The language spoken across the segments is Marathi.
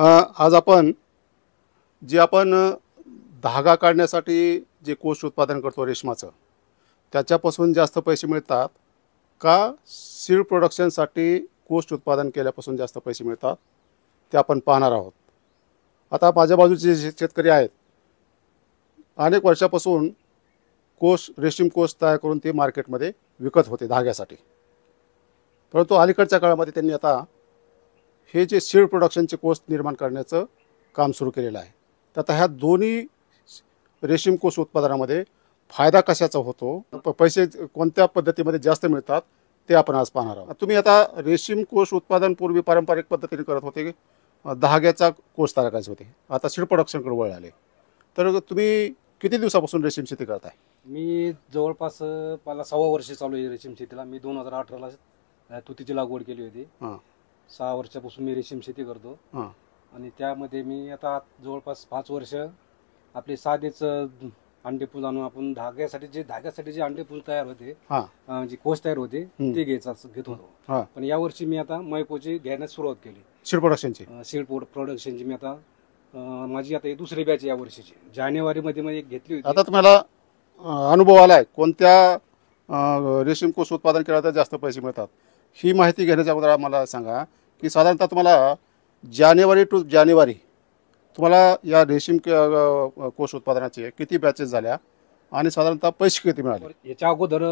आज आपण धागा काढण्यासाठी जे कोष उत्पादन करतो रेशमाचं, त्याच्यापासून जास्त पैसे मिळतात का सीड प्रोडक्शनसाठी कोष उत्पादन केल्यापासून जास्त पैसे मिळतात ते आपण पाहणार आहोत. आता माझ्या बाजूचे जे शेतकरी आहेत, अनेक वर्षापासून रेशीम कोष तयार करून ते मार्केटमध्ये विकत होते धाग्यासाठी. परंतु अलीकडच्या काळामध्ये त्यांनी आता हे जे सीड प्रोडक्शनचे कोष निर्माण करण्याचं काम सुरू केलेलं आहे. तर आता ह्या दोन्ही रेशीम कोष उत्पादनामध्ये फायदा कशाचा होतो, पैसे कोणत्या पद्धतीमध्ये जास्त मिळतात ते आपण आज पाहणार आहोत. तुम्ही आता रेशीम कोष उत्पादन पूर्वी पारंपरिक पद्धतीने करत होते, धाग्याचा कोष तयार करायचे होते, आता सीड प्रोडक्शनकडे वळ आले. तर तुम्ही किती दिवसापासून रेशीम शेती करताय? मी जवळपास मला 6 वर्ष चालू आहे रेशीम शेतीला. मी 2018ला तुतीची लागवड केली होती. 6 वर्षापासून मी रेशीम शेती करतो. आणि त्यामध्ये मी आता जवळपास 5 वर्ष आपले साधेच अंडेपूज आणून आपण धाग्यासाठी जे अंडेपूज तयार होते, जे कोष तयार होते ते घेत होतो. पण यावर्षी मी आता मैकोची घेण्यास सुरुवात केली. सीड प्रोडक्शनची मी आता माझी आता दुसरी बॅच या वर्षीची जानेवारीमध्ये मी घेतली होती. आता तुम्हाला अनुभव आलाय कोणत्या रेशीम कोष उत्पादन केलं तर जास्त पैसे मिळतात, ही माहिती घेण्याच्या अगोदर मला सांगा की साधारणतः तुम्हाला जानेवारी टू जानेवारी तुम्हाला या रेशीम कोष उत्पादनाचे किती बॅचेस झाल्या आणि साधारणतः पैसे किती मिळाले? याच्या अगोदर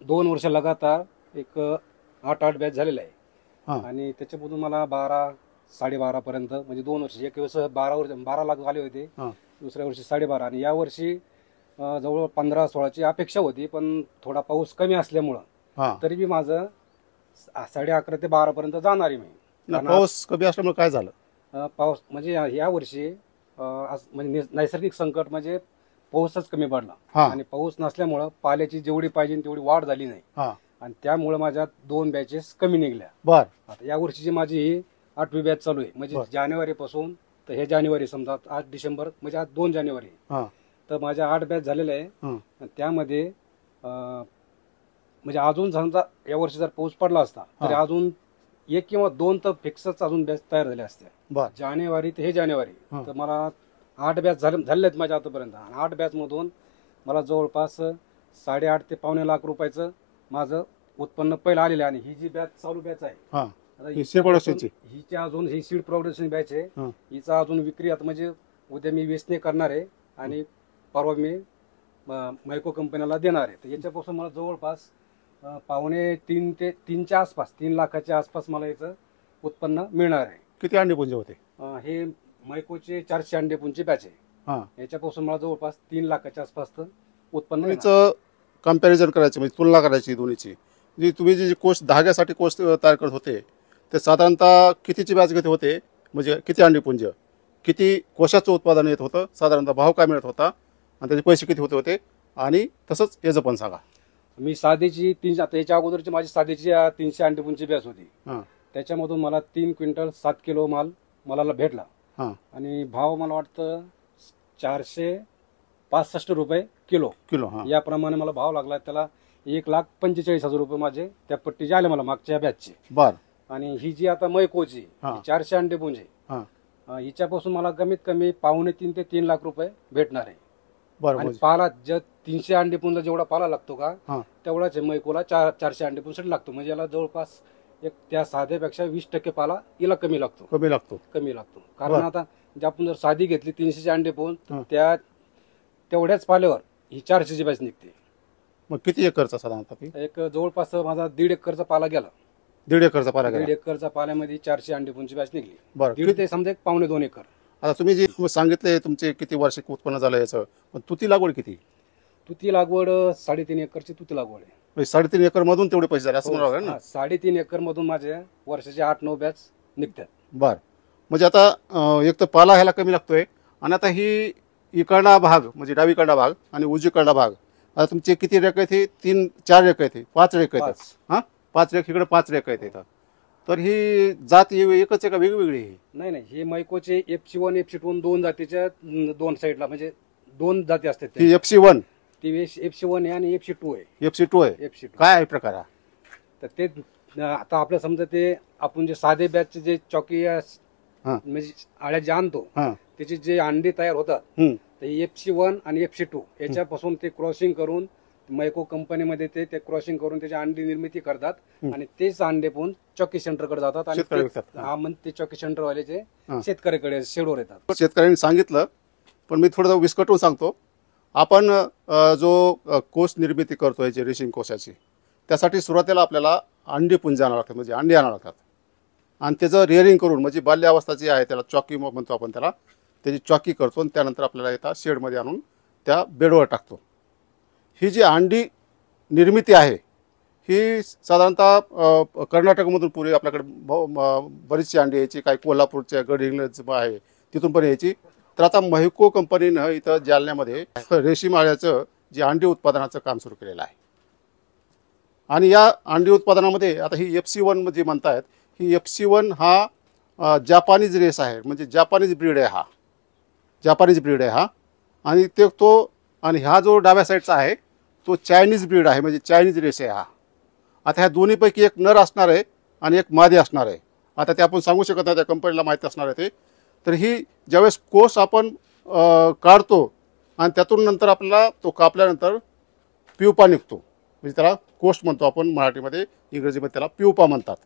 2 वर्ष लगातार एक 8 बॅच झालेला आहे. आणि त्याच्यामधून मला 12-12.5 पर्यंत, म्हणजे 2 वर्ष, एक वर्ष 12 लाख झाले होते, दुसऱ्या वर्षी 12.5, आणि या वर्षी जवळ 15-16ची अपेक्षा होती. पण थोडा पाऊस कमी असल्यामुळं तरी बी माझं 11.5 ते 12 पर्यंत जाणार आहे मी. पाऊस कमी असल्यामुळे काय झालं? पाऊस म्हणजे या वर्षी म्हणजे नैसर्गिक संकट म्हणजे पाऊसच कमी पडला. आणि पाऊस नसल्यामुळं पाल्याची जेवढी पाहिजे तेवढी वाढ झाली नाही. आणि त्यामुळे माझ्या 2 बॅचेस कमी निघल्या. आता या वर्षीची माझी ही 8वी बॅच चालू आहे. म्हणजे जानेवारी पासून तर हे जानेवारी, समजा 8 डिसेंबर म्हणजे आज 2 जानेवारी, तर माझ्या 8 बॅच झालेल्या आहे. त्यामध्ये म्हणजे अजून समजा या वर्षी जर पाऊस पडला असता तर अजून 1 किंवा 2 तर फिक्सच अजून बॅच तयार झाल्या असत्या. जानेवारी ते हे जानेवारी तर मला 8 बॅच झालेल्या आहेत माझ्या आतापर्यंत. 8 बॅच मधून मला जवळपास 8.5 ते पावणे लाख रुपयाचं माझं उत्पन्न पहिलं आलेलं आहे. आणि ही जी बॅच चालू बॅच आहे हिची अजून ही सीड प्रोडक्शन बॅच आहे, हिचा अजून विक्री आता म्हणजे उद्या मी वेचणे करणार आहे आणि परवा मी मैको कंपनीला देणार आहे. तर याच्यापासून मला जवळपास 2.5 ते 3च्या आसपास, 3 लाखाच्या आसपास मला याचं उत्पन्न मिळणार आहे. किती अंडेपुंज होते? हे मैकोचे 400 अंडेपुंजची बॅच आहे. याच्यापासून मला जवळपास 3 लाखाच्या आसपास उत्पन्न. कंपॅरिझन करायचं म्हणजे तुलना करायची दोन्हीची. तुम्ही जे कोष धाग्यासाठी कोष तयार करत होते ते साधारणतः कितीची बॅच घेत होते, म्हणजे किती अंडेपुंज, किती कोशाचं उत्पादन येत होतं, साधारणतः भाव काय मिळत होता आणि त्याचे पैसे किती होते, आणि तसंच याचं पण सांगा. मी साधेची 3, आता याच्या अगोदरची माझी साधेची 300 अंडेपुंजची बॅच होती. त्याच्यामधून मला 3 क्विंटल 7 किलो माल मला भेटला. आणि भाव मला वाटतं 465 रुपये किलो याप्रमाणे मला भाव लागला. त्याला 1,45,000 रुपये माझे त्या पट्टीचे आले मला मागच्या बॅचचे. आणि ही जी आता मैकोची 400 अंडेपुंज आहे, हिच्यापासून मला कमीत कमी 2.5 ते 3 लाख रुपये भेटणार आहे. आणि पाला 300 अंडेपुंजला जेवढा पाला लागतो का तेवढाच मैकोला 400 अंडेपुंजसाठी लागतो. म्हणजे याला जवळपास एक त्या साध्यापेक्षा 20% पाला याला कमी लागतो. कारण आता आपण जर साधी घेतली 300चे अंडेपुंज त्या तेवढ्याच पाल्यावर ही 400ची बॅच निघते. मग किती एकरचा साधारणतः? एक जवळपास माझा 1.5 एकरचा पाला गेला. 1.5 एकरचा पाला? 1.5 एकरचा पाल्यामध्ये 400 अंडेपुंजची बॅच निघली. 1.5 ते समजा 1.25-2 एकर. आता तुम्ही जे सांगितले तुमचे किती वार्षिक उत्पन्न झालं याचं, पण तुती लागवड किती? तुती लागवड 3.5 एकरची तुती लागवड आहे. 3.5 एकर मधून तेवढे पैसे झाले असं म्हणावं ना? 3.5 एकर मधून माझ्या वर्षाचे 8-9 बॅच निघतात. म्हणजे आता एक तर पाला ह्याला कमी लागतोय, आणि आता ही इकडला भाग म्हणजे डावीकडला भाग आणि उजवीकडला भाग, आता तुमचे किती रेक आहेत? 3-4 रेक आहेत, 5 रेक आहेत. 5 रेक इकडे, 5 रेक आहेत. तर ही जात एकच आहे का वेगवेगळी? नाही, हे मैकोचे FC1 FC2 2 जातीच्या 2 साईडला म्हणजे 2 जाती असतात. ती FC1 आहे आणि FC2 आहे. FC2 आहे. काय आहे प्रकार? तर ते आता आपल्या समजा ते आपण जे साधे बॅचचे जे चौकी हा. म्हणजे आळ्या ज्या आणतो हा. त्याची जे अंडी तयार होतात हम्म. ते FC1 आणि FC2 याच्यापासून ते क्रॉसिंग करून मैको कंपनीमध्ये ते क्रॉसिंग करून त्याची अंडी निर्मिती करतात आणि तेच अंडे पण चॉकी सेंटरकडे जातात आणि शेतकरी विकतात. हा मग ते चॉकी सेंटरवाल्याचे शेतकऱ्याकडे शेडवर येतात. शेतकऱ्यांनी सांगितलं, पण मी थोडं विस्कटून सांगतो. आपण जो कोश निर्मिती करतो याची रेशीम कोशाची, त्यासाठी सुरुवातीला आपल्याला अंडी पुंज आणावं लागतात, म्हणजे अंडी आणावं लागतात आणि त्याचं रिअरिंग करून म्हणजे बाल्यावस्था जी आहे त्याला चॉकी म्हणतो आपण, त्याला त्याची चॉकी करतो आणि त्यानंतर आपल्याला येतात शेडमध्ये आणून त्या बेडवर टाकतो. ही जी अंडी निर्मिती आहे ही साधारणतः कर्नाटकमधून पूर्वी आपल्याकडे बरीचशी अंडी यायची, काही कोल्हापूरच्या गड इंग्लंड आहे तिथून पण यायची. तर आता मैको कंपनीनं इथं जालन्यामध्ये रेशीम आळ्याचं जे अंडी उत्पादनाचं काम सुरू केलेलं आहे आणि या अंडी उत्पादनामध्ये आता ही FC1 जी म्हणतायत, ही FC1 हा जापानीज रेस आहे, म्हणजे जापानीज ब्रीड आहे, हा जापानीज ब्रीड आहे हा. आणि आणि हा जो डाव्या साईडचा आहे तो चायनीज ब्रीड आहे, म्हणजे चायनीज रेस आहे हा. आता ह्या दोन्हीपैकी एक नर असणार आहे आणि एक मादी असणार आहे. आता ते आपण सांगू शकत नाही, त्या कंपनीला माहिती असणार आहे ते. तर ही ज्यावेळेस कोश आपण काढतो आणि त्यातून नंतर आपल्याला तो कापल्यानंतर प्युपा निघतो, म्हणजे त्याला कोश म्हणतो आपण मराठीमध्ये, इंग्रजीमध्ये त्याला प्युपा म्हणतात.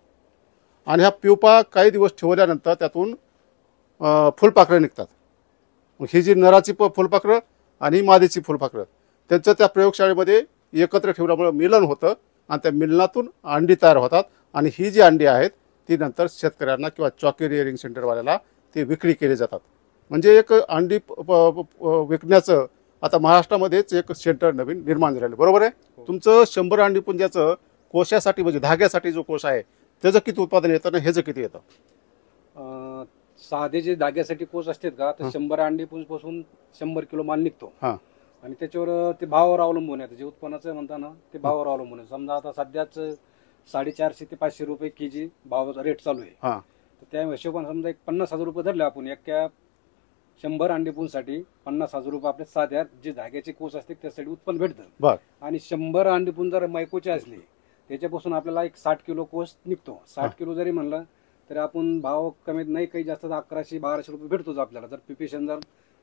आणि ह्या प्युपा काही दिवस ठेवल्यानंतर त्यातून फुलपाखरं निघतात. मग ही जी नराची फुलपाखरं आणि मादीची फुलपाखरं त्यांचं त्या प्रयोगशाळेमध्ये एकत्र ठेवल्यामुळे मिलन होतं आणि त्या मिलनातून अंडी तयार होतात आणि ही जी अंडी आहेत ती नंतर शेतकऱ्यांना किंवा चॉकी रिअरिंग सेंटरवाल्याला ते विक्री केली जातात. म्हणजे एक अंडी विकण्याचं आता महाराष्ट्रामध्येच एक सेंटर नवीन निर्माण झालेलं, बरोबर आहे. तुमचं 100 अंडी पुंजाचं कोशासाठी म्हणजे धाग्यासाठी जो कोश आहे त्याचं किती उत्पादन येतं आणि ह्याचं किती येतं? साधे जे धाग्यासाठी कोश असतात का, तर 100 अंडी पासून 100 किलो माल निघतो. आणि त्याच्यावर ते भावावर अवलंबून आहे, जे उत्पन्नाचं म्हणता ना ते भावावर अवलंबून आहे. समजा आता सध्याच 450 ते 500 रुपये केजी भावाचा रेट चालू आहे. तर त्या हिशोबाने समजा एक 50,000 रुपये धरले आपण एका 100 अंडी पुंजसाठी 50,000 रुपये आपल्या साध्या जे धाग्याचे कोश असते त्यासाठी उत्पन्न भेटतं. आणि 100 अंडी पुंज जर मैकोचे असले त्याच्यापासून आपल्याला एक 60 किलो कोश निघतो. 60 किलो जरी म्हणलं तरी आपण भाव कमीत नाही काही जास्त 1100-1200 रुपये भेटतोच आपल्याला. जर पिपेशन जर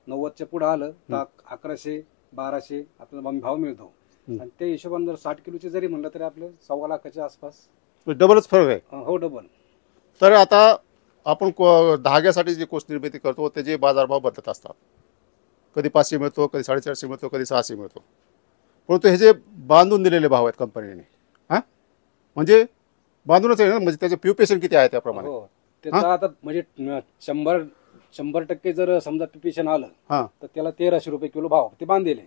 90च्या पुढे आलं तर 1100-1200 आपल्याला भाव मिळतो. आणि त्या हिशोबाने जर 60 किलोचे जरी म्हणलं तरी आपलं 1.25 लाखाच्या आसपास डबलच फरक आहे. हो, डबल. तर आता आपण धाग्यासाठी जे कोश निर्मिती करतो त्याचे बाजारभाव बदलत असतात. कधी 500 मिळतो, कधी 450 मिळतो, कधी 600 मिळतो. परंतु हे जे बांधून दिलेले भाव आहेत कंपनीने, म्हणजे बांधूनच आहे ना, म्हणजे त्याचे प्युपेशन किती आहे त्याप्रमाणे. त्याचा आता म्हणजे 100% जर समजा पिपेशन आलं तर त्याला 1300 रुपये किलो भाव ते बांधलेले.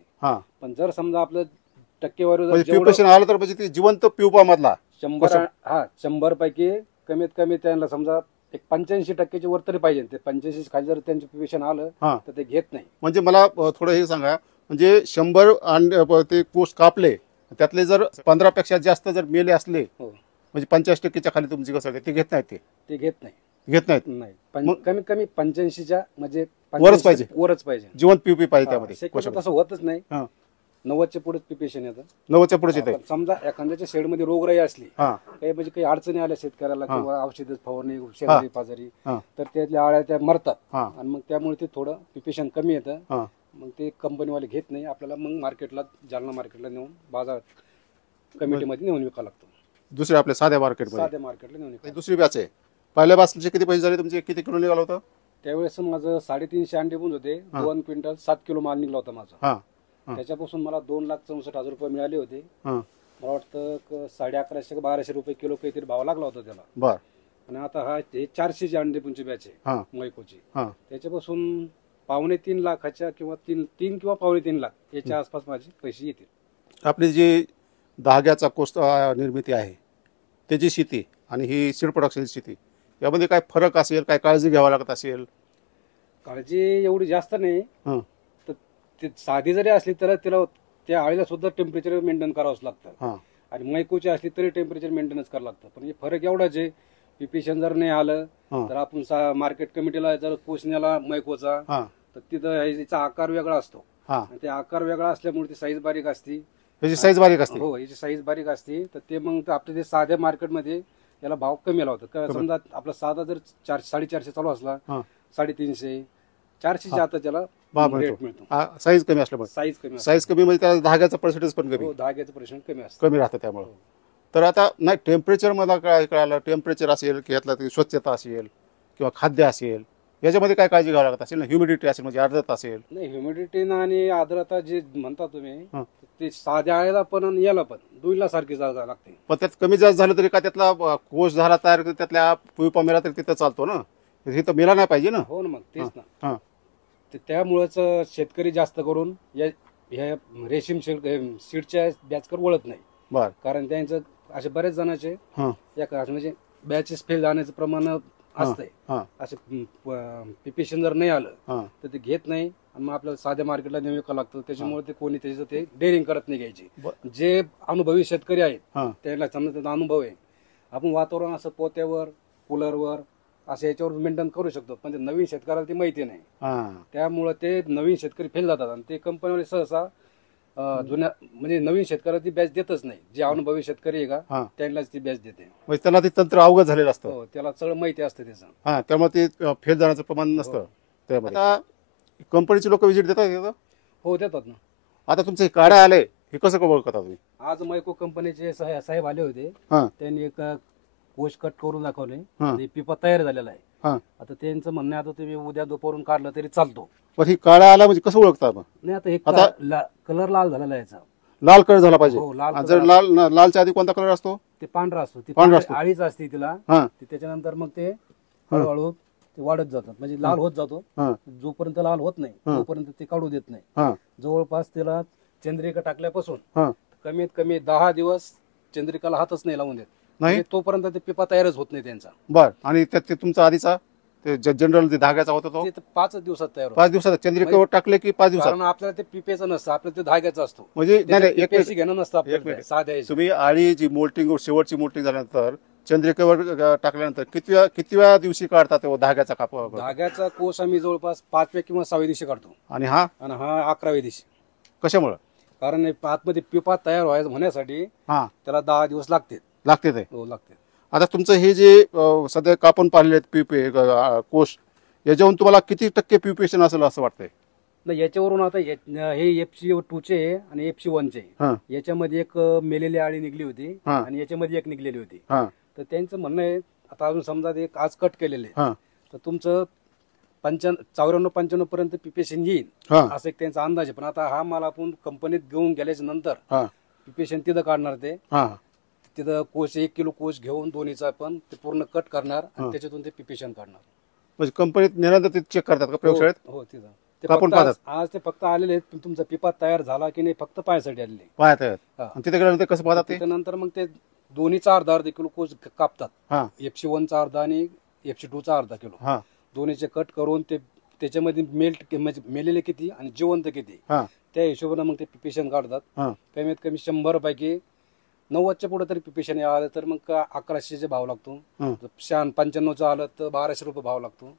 पण जर समजा आपलं टक्केवारी प्युपेशन आलं तर म्हणजे जिवंत प्युपा मधला 100 पैकी कमीत कमी त्यांना समजा एक 85% वर तरी पाहिजे. ते 85 खाली जर त्यांचं पिपेशन आलं तर ते घेत नाही. म्हणजे मला थोडं हे सांगा, म्हणजे 100 ते कोश कापले त्यातले जर 15 पेक्षा जास्त जर मेले असले म्हणजे 50%च्या खाली तुमची कसं ते घेत नाहीत. ते घेत नाहीत. कमीत कमी 85च्या म्हणजे वरच पाहिजे, जिवंत पीपी पाहिजे त्यामध्ये. तसं होतच नाही. 90च्या पुढे पिपेशन येतं. 90च्या पुढे येते. समजा एखाद्याच्या शेडमध्ये रोगराई असली, काही म्हणजे काही अडचणी आल्या शेतकऱ्याला किंवा औषध फवारणी शेजारी पाजारी, तर त्यातल्या आळ्या त्या मरतात आणि मग त्यामुळे ते थोडं पिपेशन कमी येतं. मग ते कंपनीवाले घेत नाही. आपल्याला मग मार्केटला, जालना मार्केटला नेऊन बाजार कमिटीमध्ये नेऊन विकावं लागतं. दुसऱ्या आपल्या साध्या मार्केटला नेऊन. दुसरी बॅच आहे. पहिल्या बॅचचे किती पैसे झाले तुमचे? किती किलो निघाला होता त्यावेळेस? माझं 350 अंडे पुंज होते. 2 क्विंटल 7 किलो माल निघला होता माझा. त्याच्यापासून मला 2,64,000 रुपये मिळाले होते. मला वाटतं 1150-1200 रुपये किलो काहीतरी भाव लागला होता त्याला. आणि आता हा 400 अंडे पुंजची बॅच आहे मैकोची. त्याच्यापासून 2.5 लाखाच्या किंवा 3 किंवा 3.5 लाख याच्या आसपास माझे पैसे येतील. आपली जी धाग्याचा कोश निर्मिती आहे त्याची शेती आणि ही सीड प्रोडक्शनची शेती यामध्ये काय फरक असेल, काय काळजी घ्यावी लागत असेल? काळजी एवढी जास्त नाही. ते साधी जरी असली तर त्याला त्या आळीला सुद्धा टेम्परेचर मेंटेन करावंच लागतं. आणि मैकोची असली तरी टेम्परेचर मेंटेनच करावं लागतं. पण फरक एवढाच आहे, पिपेशन जर नाही आलं तर आपण मार्केट कमिटीला जर कोश नेला मैकोचा तर तिथं याचा आकार वेगळा असतो. ते आकार वेगळा असल्यामुळे ती साईज बारीक असते. याची साईज बारीक असते. हो, याची साईज बारीक असते. तर ते मग आपल्या ते साध्या मार्केटमध्ये याला भाव कमी लावतो. समजा आपला साधा जर 400-450 चालू असला, 350, 400च्या आता त्याला रेट मिळतो. साईज कमी असल्यामुळे साईज कमी म्हणजे त्याला धाग्याचा पर्सेंटेज पण कमी, धाग्याचं पर्सेंट कमी असतं, कमी राहतं त्यामुळे. तर आता नाही टेम्परेचर मला काय कळालं, टेम्परेचर असेल की यातला स्वच्छता असेल किंवा खाद्य असेल, याच्यामध्ये काय काळजी घ्यावी लागत असेल ना? ह्युमिडिटी असेल म्हणजे आर्द्रता असेल. नाही, ह्युमिडिटी आणि आर्द्रता जे म्हणता तुम्ही ते साध्या आळ्याला पण आणि याला पण दोन्हीला सारखी जागा लागते. पण त्यात कमी जास्त झालं तरी का त्यातला कोश झाला तयार, त्यातल्या पुळपा मेला तरी तिथं चालतो ना, हे तर मेला नाही पाहिजे ना. हो ना, मग तेच ना. त्यामुळेच शेतकरी जास्त करून या रेशीम सीडच्या बॅचकर वळत नाही. बर. कारण त्यांचं असे बरेच जणांचे म्हणजे बॅचेस फेल जाण्याचं प्रमाण असतंय. असे प्रिपरेशन जर नाही आलं तर ते घेत नाही आणि मग आपल्याला साध्या मार्केटला नेऊन विकावं लागतं. त्याच्यामुळे ते कोणी त्याचं ते डेअरिंग करत नाही घ्यायची. जे अनुभवी शेतकरी आहेत त्यांना समजा त्याचा अनुभव आहे. आपण वातावरण असं पोत्यावर, कूलरवर असं याच्यावर मेंटेन करू शकतो, पण ते नवीन शेतकऱ्याला ती माहिती नाही. त्यामुळे ते नवीन शेतकरी फेल जातात आणि ते कंपनीवाले सहसा जुन्या म्हणजे नवीन शेतकऱ्याला ती बॅच देतच नाही. जे अनुभवी शेतकरी आहे का त्यांनाच ती बॅच देते. त्याला ते तंत्र अवगत झालेलं असतं, त्याला सगळं माहिती असतं त्याचं. त्यामुळे ते फेल जाण्याचं प्रमाण नसतं. आता कंपनीचे लोक विजिट देतात? हो, देतात ना. आता तुमचे काड्या आले, हे कसं ओळखता तुम्ही? आज मैको कंपनीचे साहेब आले होते, त्यांनी एक कोश कट करून दाखवले, पिपा तयार झालेला आहे. आता त्यांचं म्हणणं आता तुम्ही उद्या दुपारून काढलं तरी चालतो. पण ही काळा आला म्हणजे कसं ओळखता? नाही, आता हे कलर लाल झालेला आहे, लाल कलर झाला पाहिजे. जर लालच्या आधी कोणता कलर असतो? ते पांढरा असतो. ती आळीच असते तिला. त्याच्यानंतर मग ते हळूहळू वाढत जातात, म्हणजे लाल होत जातो. जोपर्यंत लाल होत नाही तोपर्यंत ते काढू देत नाही. जवळपास त्याला चंद्रिका टाकल्यापासून कमीत कमी 10 दिवस चंद्रिकाला हातच नाही लावून देत, नाही तोपर्यंत ते पिपा तयारच होत नाही त्यांचा. बर. आणि त्यात तुमचा आधीचा जनरल धाग्याचा होता तो 5 दिवसात तयार होतो. 5 दिवसात चंद्रिकेवर टाकले की 5 दिवसात? कारण आपल्याला ते पिपेचं नसतं, आपल्याला ते धाग्याचं असतो. म्हणजे घेणं नसतं आपल्याला साध्या. तुम्ही आळी जी मोल्टिंग, शेवटची मोल्टिंग झाल्यानंतर चंद्रिकेवर टाकल्यानंतर कितव्या दिवशी काढता तो धाग्याचा कापड? धाग्याचा कोश आम्ही जवळपास 5व्या किंवा 6व्या दिवशी काढतो. आणि हा 11व्या दिवशी. कशामुळे? कारण आतमध्ये पिपा तयार होण्यासाठी त्याला 10 दिवस लागते. हो, लागते. आता तुमचं हे जे सध्या कापून पाहिलेले पिपे कोश, याच्यावरून तुम्हाला किती टक्के प्युपेशन असेल असं वाटतंय? नाही, याच्यावरून आता हे FC2चे आणि FC1चे, याच्यामध्ये एक मेलेली आळी निघली होती आणि याच्यामध्ये एक निघलेली होती. तर त्यांचं म्हणणं आहे, आता अजून समजा ते आज कट केलेले तर तुमचं 54-95 पर्यंत प्रिपरेशन येईल असं एक त्यांचा अंदाज आहे. पण आता हा माल आपण कंपनीत घेऊन गेल्याच्या नंतर प्रिपरेशन तिथं काढणार. ते तिथं कोश 1 किलो कोश घेऊन दोन्हीचा पण ते पूर्ण कट करणार आणि त्याच्यातून ते प्रिपरेशन काढणार. म्हणजे कंपनीत नेल्यानंतर ते चेक करतात का प्रयोगशाळेत? हो, तिथं आज ते फक्त आलेले आहेत. तुमचा पिपा तयार झाला की नाही फक्त पायासाठी आलेले. तिथे गेल्यानंतर कसं पाहतात? त्यानंतर मग ते दोन्हीचा अर्धा किलो कोश कापतात. FC1चा अर्धा आणि FC2चा अर्धा किलो दोन्हीचे कट करून ते त्याच्यामध्ये म्हणजे मेलेले किती आणि जिवंत किती त्या हिशोबाने मग ते प्रिपरेशन काढतात. कमीत कमी 100 पैकी 90च्या पुढे तरी प्रिपरेशन आलं तर मग 1100चे भाव लागतो. 95चं आलं तर 1200 रुपये भाव लागतो.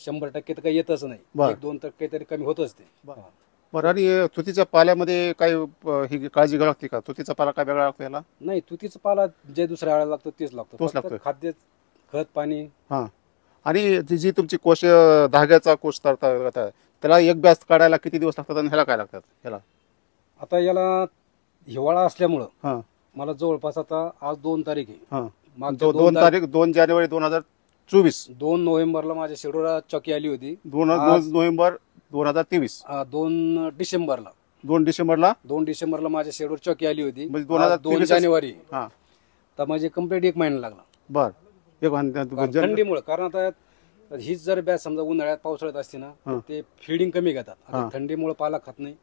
100% तर काही येतच नाही, 1-2% तरी कमी होतच ते. बरं. आणि तुतीच्या पाल्यामध्ये काही ही काळजी घ्यावी लागते का? तुतीचा पाला काय वेगळा लागतो याला? नाही, तुतीचा पाला जे दुसऱ्या आळ्याला लागतो तेच लागतो. खाद्य, खत, पाणी. आणि जी तुमची कोश धाग्याचा कोश करता त्याला एक बॅच काढायला किती दिवस लागतात आणि ह्याला काय लागतात? ह्याला आता याला हिवाळा असल्यामुळं मला जवळपास आता आज 2 तारीख आहे. 2 जानेवारी 2024. 2 नोव्हेंबरला माझ्या शेडूला चौकी आली होती. 2 नोव्हेंबर 2023. 2 डिसेंबरला 2 डिसेंबरला माझ्या शेडूर चौकी आली होती. म्हणजे 2023 जानेवारी तर माझे कंप्लीट 1 महिना लागला. बर. थंडीमुळे. कारण आता हीच जर बॅच समजा उन्हाळ्यात पावसाळ्यात असते ना ते फिडिंग कमी घेतात. थंडीमुळे पाला खात नाही.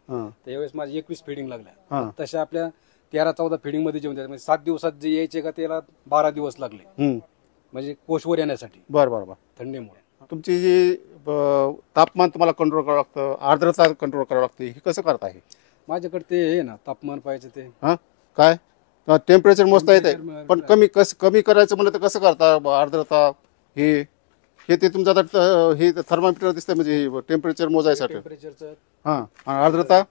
त्यावेळेस माझी 21 फिडिंग लागल्या. तशा आपल्या 13-14 फिडिंग मध्ये जेवण म्हणजे 7 दिवसात जे यायचे का त्याला 12 दिवस लागले म्हणजे कोशवर येण्यासाठी. बरं. थंडीमुळे. तुमची जी तापमान तुम्हाला कंट्रोल करावं लागतं, आर्द्रता कंट्रोल करावं लागते, हे कसं करता? हे माझ्याकडे ते आहे ना, तापमान पाहिजे ते काय टेम्परेचर मोजता येते, पण कमी करायचं म्हणलं तर कसं करता? आर्द्रता हे ते तुमचं आता हे थर्मामीटर दिसतंय म्हणजे टेम्परेचर मोजायसाठी. आर्द्रता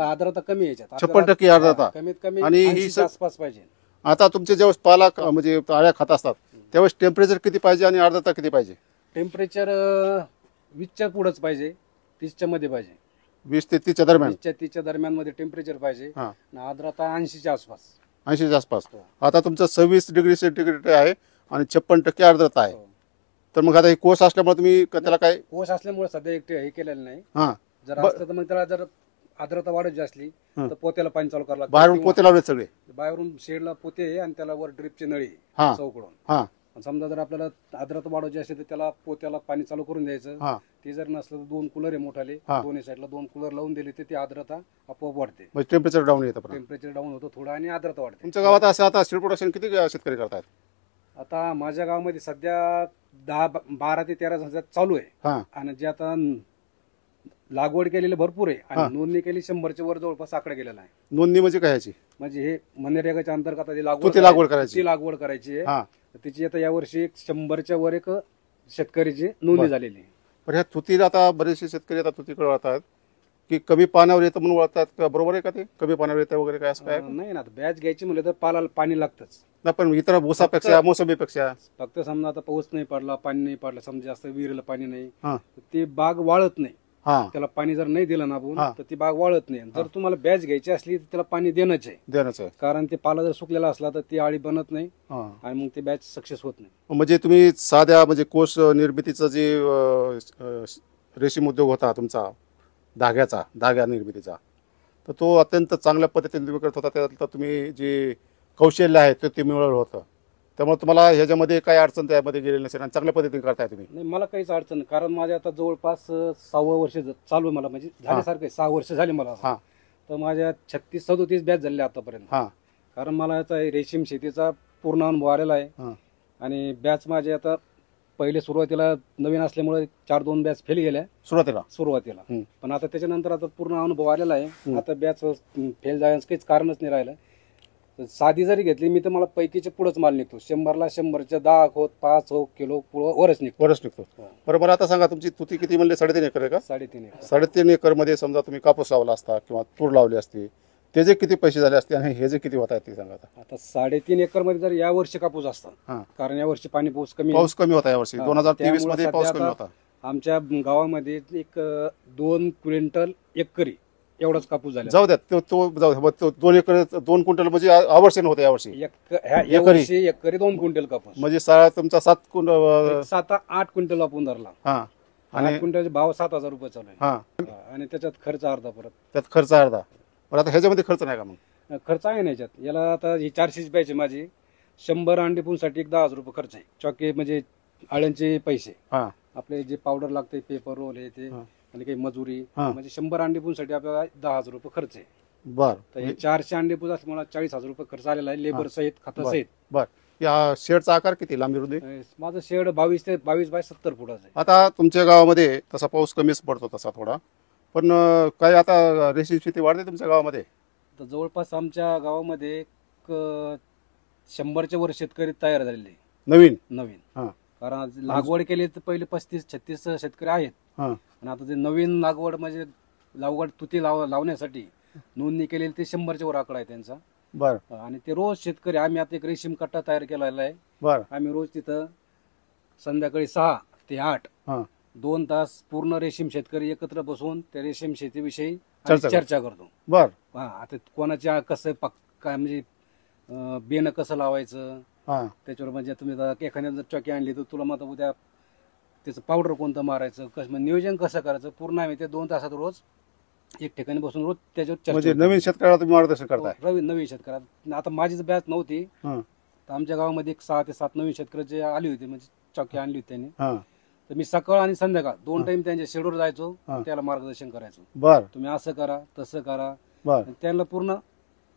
आर्द्रता कमी याच्यात 56% आर्द्रता कमीत कमी आणि ही आसपास पाहिजे. आता तुमचे जेव्हा पाला म्हणजे आळ्या खात असतात त्यावेळेस टेम्परेचर किती पाहिजे आणि आर्द्रता किती पाहिजे? टेम्परेचर 20च्या पुढंच पाहिजे, 30च्या मध्ये पाहिजे. 20 ते 30च्या दरम्यान. 20-30च्या दरम्यान मध्ये टेम्परेचर पाहिजे. हा. आणि आर्द्रता 80च्या आसपास. 80च्या आसपास. हो. आता तुमचं 26 डिग्री सेंटीग्रेड आहे आणि 56% आर्द्रता आहे. हो. तर मग आता हे कोस असल्यामुळे तुम्ही त्याला काय कोस असल्यामुळे सध्या एक हे केलेलं नाही. हा जर असतं तर मग त्याला जर आर्द्रता वाढत असली तर पोत्याला पाणी चालू करावं लागतं. बाहेरून पोते लावले सगळे? बाहेरून शेडला पोते आहे आणि त्याला वर ड्रिपची नळी हा. चौकडून. हा. समजा जर आपल्याला आर्द्रता वाढवायची असेल तर त्याला पोत्याला पाणी चालू करून द्यायचं. हा. ते जर नसलं तर 2 कूलर आहे मोठाले, हा. दोन्ही साईडला 2 कूलर लावून दिले तर ती आर्द्रता आपोआप वाढते. म्हणजे टेम्परेचर डाऊन येतं परत. टेम्परेचर डाऊन होतं थोडं आणि आर्द्रता वाढते. तुमच्या गावात असं आता सीड प्रोडक्शन किती शेतकरी करतायत? आता माझ्या गावामध्ये सध्या 12 ते 13 हजार चालू आहे. हा. आणि जे आता लागवड केलेली भरपूर आहे हा. आणि नोंदणी केली 100च्या वर जवळपास आकडा गेलेला आहे. नोंदणी म्हणजे काय याची? म्हणजे हे मनरेगाच्या अंतर्गत आता जी तुती लागवड करायची. ती लागवड करायची आहे. हा. तिची आता यावर्षी 100च्या वर एक शेतकरीची नोंदणी झालेली आहे. पण ह्या तुतीला आता बरेचसे शेतकरी आता तुतीकडे वळतात की कमी पाण्यावर येतं म्हणून वळतात का? बरोबर आहे का ते? कमी पाण्यावर येतं वगैरे काय असं काय? नाही ना, बॅच घ्यायची म्हणलं तर पाला पाणी लागतंच. नाही पण इतर ऊसापेक्षा मोसंबीपेक्षा फक्त समजा आता पाऊस नाही पडला, पाणी नाही पडलं, समजा जास्त विहिरीला पाणी नाही हा. तर ती बाग वाळत नाही. हा. त्याला पाणी जर नाही दिलं ना आपण हा. तर ती बाग वाळत नाही. जर तुम्हाला बॅच घ्यायची असली तर त्याला पाणी देणंच आहे. देण्याचं आहे. कारण ते पाला जर सुकलेला असला तर ती आळी बनत नाही हा. आणि मग ते बॅच सक्सेस होत नाही. म्हणजे तुम्ही साध्या म्हणजे कोष निर्मितीचं जे रेशीम उद्योग होता तुमचा धाग्या निर्मितीचा, तर तो अत्यंत चांगल्या पद्धतीने तुम्ही करत होता. त्यात तुम्ही जे कौशल्य आहे ते मिळवलं होतं. त्यामुळे तुम्हाला ह्याच्यामध्ये काय अडचण त्यामध्ये गेलेली नसेल आणि चांगल्या पद्धतीने करताय तुम्ही. नाही, मला काहीच अडचण नाही. कारण माझ्या आता जवळपास 6वं वर्ष चालू आहे मला, म्हणजे झाल्यासारखं 6 वर्ष झाले मला. हा. तर माझ्या 36-37 बॅच झाले आतापर्यंत. हा. कारण मला याचा रेशीम शेतीचा पूर्ण अनुभव आलेला आहे. हा. आणि बॅच माझे आता पहिले सुरुवातीला नवीन असल्यामुळे 4-2 बॅच फेल गेल्या सुरुवातीला. पण आता त्याच्यानंतर आता पूर्ण अनुभव आलेला आहे. आता बॅच फेल जाण्याचं काहीच कारणच नाही राहिलं. साधी जरी घेतली मी तर मला पैकीच्या पुढेच माल निघतो. 100ला 100च्या 10 होत 5 किलो वरच निघतो. बरोबर. आता सांगा तुमची तुती किती म्हणले? 3.5 एकर आहे का? 3.5 एकर. 3.5 एकर मध्ये समजा तुम्ही कापूस लावला असता किंवा तूर लावली असती, त्याचे किती पैसे झाले असते आणि हे जे किती होत आहेत ते सांगा. आता 3.5 एकर मध्ये जर या वर्षी कापूस असता, कारण या वर्षी पाऊस कमी होता यावर्षी. 2023 मध्ये पाऊस कमी होता. आमच्या गावामध्ये एक 2 क्विंटल एकरी एवढाच कापूस झाला. जाऊ द्या तो 2 एकर 2 क्विंटल म्हणजे आवश्यक होतं यावर्षी. एकरी 2 क्विंटल कापूस म्हणजे तुमचा 7 क्विंटल 7-8 क्विंटल आपण धरला. आणि क्विंटलचे भाव 7,000 रुपये चालू आहे. आणि त्याच्यात खर्च अर्धा. परत त्यात खर्च अर्धा. पण आता ह्याच्यामध्ये खर्च नाही का? मग खर्च आहे ना याच्यात. याला आता ही 400 पाहिजे माझी. 100 अंडी साठी 10,000 रुपये खर्च आहे. चॉके म्हणजे आळ्यांचे पैसे, आपले जे पावडर लागते, पेपर रोल हे ते, आणि काही मजुरी, म्हणजे 100 अंडी साठी आपल्याला 10,000 रुपये खर्च आहे. बर. तर हे 400 अंडी मला 40,000 रुपये खर्च आलेला आहे, लेबर सहित, खत सहित. बर. या शेडचा आकार किती लांबी रुंदी? माझं शेड 22 बाय 70 फुटाचं आहे. आता तुमच्या गावामध्ये तसा पाऊस कमीच पडतो तसा थोडा, पण काय आता रेशीम शेती वाढते तुमच्या गावामध्ये? तर जवळपास आमच्या गावामध्ये 100च्या वर शेतकरी तयार झालेले नवीन. कारण लागवड केली तर पहिले 35-36 शेतकरी आहेत. आणि आता ते नवीन लागवड तुती लावण्यासाठी नोंदणी केलेली ते 100च्या वर आकडा आहे त्यांचा. बरं. आणि ते रोज शेतकरी, आम्ही आता एक रेशीम कट्टा तयार केलेला आहे. बरं. आम्ही रोज तिथं संध्याकाळी 6 ते 8 2 तास पूर्ण रेशीम शेतकरी एकत्र बसून त्या रेशीम शेतीविषयी चर्चा करतो. बर. आता कोणाच्या कसं काय म्हणजे बेनं कसं लावायचं त्याच्यावर, म्हणजे तुम्ही एखाद्या जर चॉकी आणली तर तुला मग उद्या त्याचं पावडर कोणतं मारायचं, कसं नियोजन कसं करायचं, पूर्ण आम्ही ते 2 तासात रोज एक ठिकाणी बसून रोज त्याच्यावर चर्चा. म्हणजे नवीन शेतकऱ्याला तुम्ही मार्गदर्शन करताय? नवीन शेतकऱ्याला. आता माझीच बॅच नव्हती तर आमच्या गावामध्ये 6 ते 7 नवीन शेतकऱ्याचे आली होती, म्हणजे चॉकी आणली होती त्यांनी. तर मी सकाळ आणि संध्याकाळ 2 टाइम त्यांच्या शेडवर जायचो, त्याला मार्गदर्शन करायचो. बर. तुम्ही असं करा, तसं करा. त्यांना पूर्ण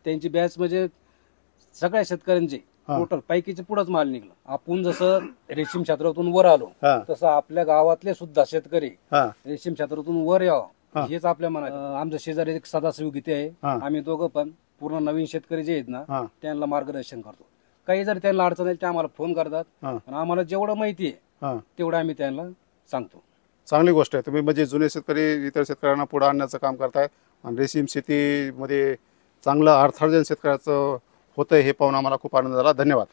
त्यांची बॅच म्हणजे सगळ्या शेतकऱ्यांचे टोटल पैकीचे पुढंच माल निघला. आपण जसं रेशीम क्षेत्रातून वर आलो तसं आपल्या गावातले सुद्धा शेतकरी रेशीम क्षेत्रातून वर यावं हेच आपल्या मनात. आमच्या शेजारी एक सदाशिव गीते आहे, आम्ही दोघं पण पूर्ण नवीन शेतकरी जे आहेत ना त्यांना मार्गदर्शन करतो. काही जर त्यांना अडचण आहे ते आम्हाला फोन करतात आणि आम्हाला जेवढं माहिती आहे तेवढं आम्ही त्यांना सांगतो. चांगली गोष्ट आहे. तुम्ही म्हणजे जुने शेतकरी इतर शेतकऱ्यांना पुढे आणण्याचं काम करताय आणि रेशीम शेतीमध्ये चांगलं अर्थार्जन शेतकऱ्याचं होतंय हे पाहून आम्हाला खूप आनंद झाला. धन्यवाद.